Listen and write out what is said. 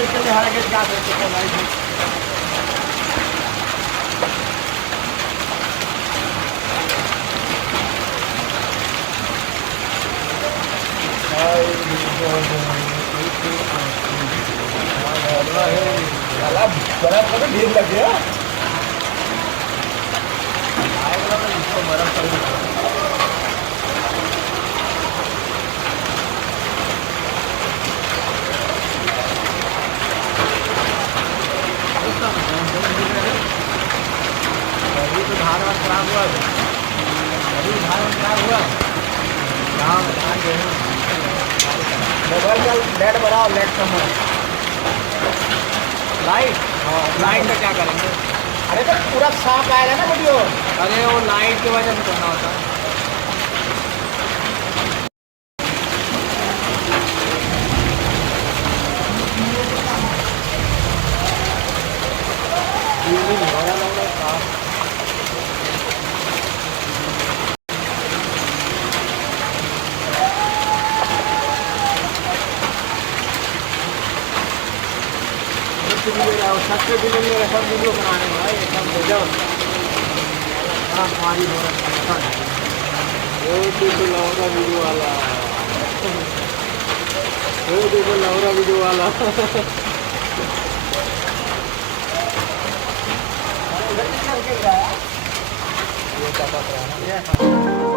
Gate के लिए हरा गेट जा सकते हो भाई। साला बड़ा बड़ा ढेर लग गया। आएगा ना इसको बर्फ कर। अभी तो धान वान खराब हुआ, अभी धान वान खराब हुआ। हाँ धान गेहूँ मोबाइल का नेट बढ़ाओ, नेट कम है। लाइट, हाँ लाइट का क्या करेंगे? अरे तो पूरा साफ आएगा ना वीडियो। अरे वो लाइट की वजह से करना होता है। सबसे वीडियो में सब वीडियो बनाने भाई एकदम गजब। हाँ हमारी वो देखो लौरा वीडियो वाला, वो देखो लौरा वीडियो वाला। ये क्या बात है?